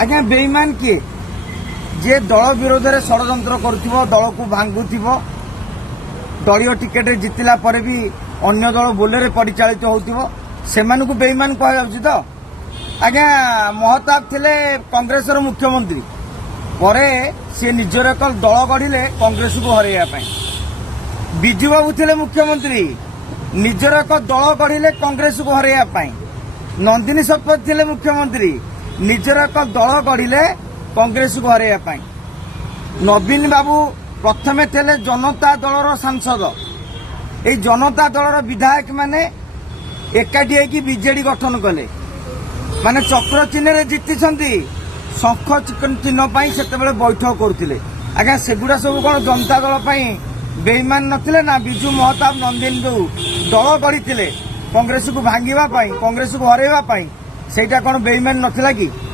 आज्ञा बेईमान किए जे दल विरोध में षड्यंत्र करुथिबो दल को भांगुथिबो दलीय टिकेट जितला पर भी अन्य दल बोलेरे परिचालित होउथिबो सेमानकु बेईमान कह जाउछि तो आज्ञा महताब थिले कांग्रेस मुख्यमंत्री परे से निजर एक दल गढ़िले कांग्रेस को हरैया पाई बिजू बाबू थिले मुख्यमंत्री निजर एक दल गढ़िले कांग्रेस को हरैया पाई नंदिनी शतपथ थिले मुख्यमंत्री निजर एक दल गढ़िले कांग्रेस को हरैया पाई नवीन बाबू प्रथमे थिले जनता दलर सांसद ए जनता दलर विधायक माने एकाठी होगी बीजेडी गठन कले माने चक्र चिन्ह जीति शंख चिन्ह से बैठक करते आज्ञा सेगुड़ा सब कौन जनता दल बेईमान नथिले ना बिजू महताब नंदिन जो दल गढ़ी कांग्रेस को भांगा कांग्रेस को हरैवा सेटा कौन बेईमान नथिला कि